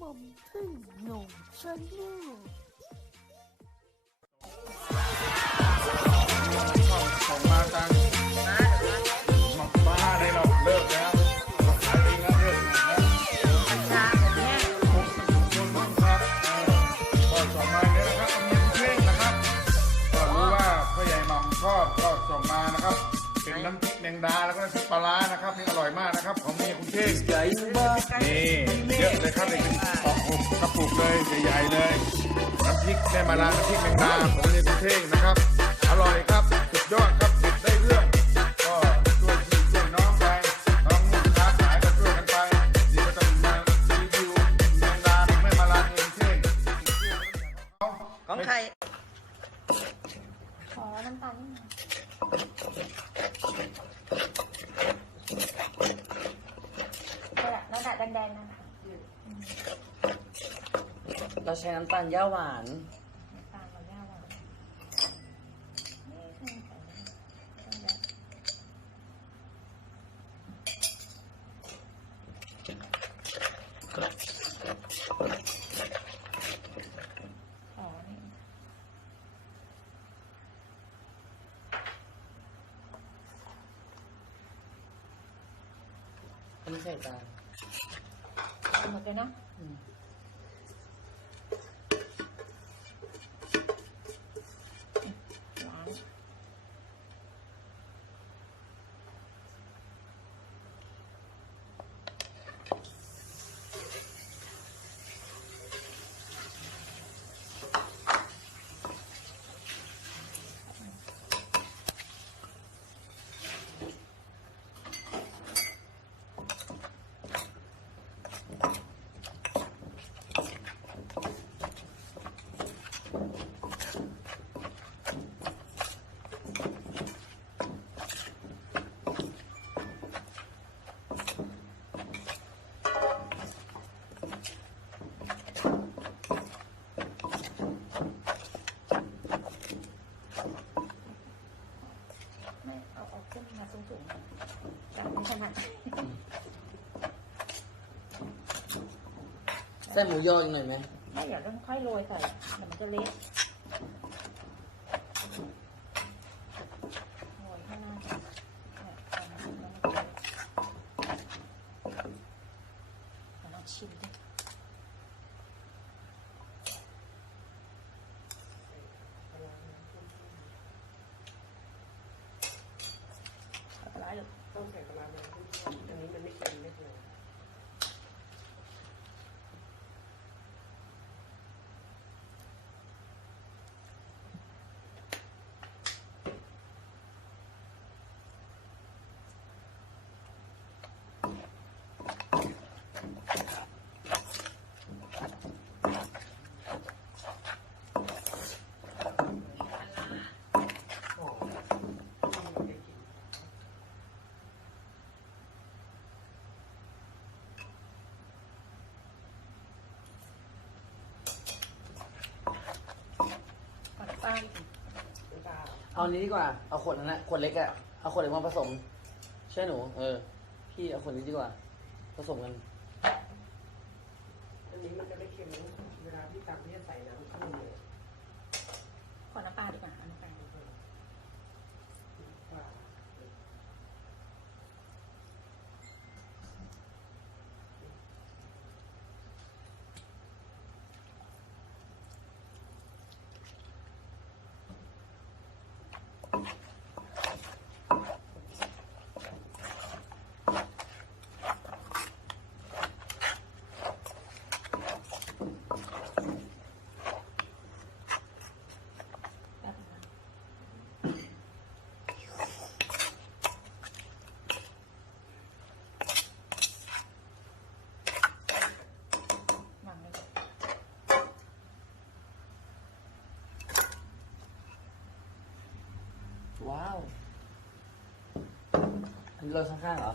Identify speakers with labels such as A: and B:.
A: หม่อมพึ่ นน้ำ
B: พริกแมงดาแล้วก็น้ำพริกปลาร้านะครับนี่อร่อยมากนะครับ ของเมียคุณเท่งนี่เยอะเลยครับเลยเป็นกระปุกกระปุกเลยใหญ่ๆเลยน้ำพริกแม่มาลาน้ำพริกแมงดาของเมียคุณเท่งนะครับ อร่อยครับสุดยอดครับสุดได้เรื่องก็ช่วยพี่ช่วยน้องไปน้องนุ่งค้าขายก็ช่วยกันไปเดี๋ยวก็ต้องมารีวิวแมงดาแม่มาลาเองเท่ง
C: ของใคร
D: ขอน้ำตาลนิดหน่อย นั่นแหละนั่นแหละแดงๆนั่นน่ะ
C: เราใช้น้ำตาลย่าหวาน
D: น้ำตาลกับย่าหวานนี่คือใส่ต้องแดงอ๋อนี่
C: อันนี้ใส่จาน
D: เอาหมดเลยนะ
C: อืม
D: ล้าง ไม่เอาเอาขึ้น มาสูงๆจับไม่ถนัด
C: ใส่หมูยออีกหน่อยไหม
D: ไม่เดี๋ยวต้องค่อยโรยใส่เดี๋ยวมันจะเละโรยข้างหน้าก่อนเนี่ยเอามาแล้วมันจะเละเดี๋ยวลองชิมดิเอาปลาร้าหรือ
E: ต้องใส่ปลาร้าไหมอันนี้มันไม่เค็มไม่เลย
D: ก่อนป้าดิ
E: น้ำตาล
C: เอาอันนี้ดีกว่า เอาขวดนั้นนะขวดเล็กอะเอาขวดเล็กมาผสมใช่อหนู เออ พี่เอาขวดนี้ดีกว่า ผสมกัน
E: นี้มันจะไม่เค็มนะเวลาที่ตักที่จะใส่น้ำข้นเลย
D: ขอน้ำปลาดีกว่าน้ำปลา
E: ว่า
D: แป๊บนึงนะวางเลย
C: ว้าว อันนี้เราข้างๆเหรอ